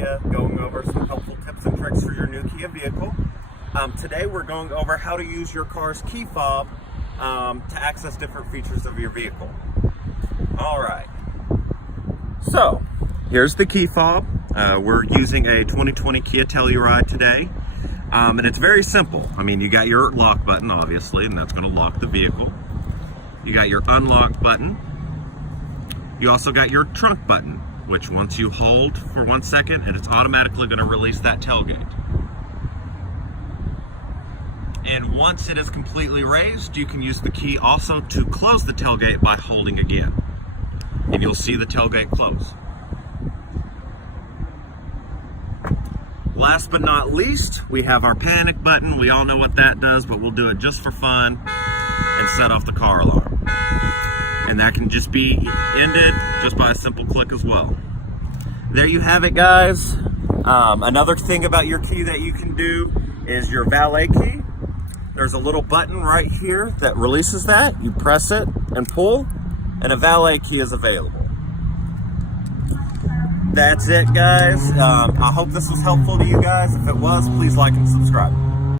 Kia, going over some helpful tips and tricks for your new Kia vehicle. Today we're going over how to use your car's key fob to access different features of your vehicle. Alright, so here's the key fob. We're using a 2020 Kia Telluride today. And it's very simple. I mean, you got your lock button, obviously, and that's going to lock the vehicle. You got your unlock button. You also got your trunk button, which once you hold for 1 second, and it's automatically going to release that tailgate. And once it is completely raised, you can use the key also to close the tailgate by holding again. And you'll see the tailgate close. Last but not least, we have our panic button. We all know what that does, but we'll do it just for fun and set off the car alarm. And that can just be ended just by a simple click as well. There you have it, guys. Another thing about your key that you can do is your valet key. There's a little button right here that releases that. You press it and pull, and a valet key is available. That's it, guys. I hope this was helpful to you guys. If it was, please like and subscribe.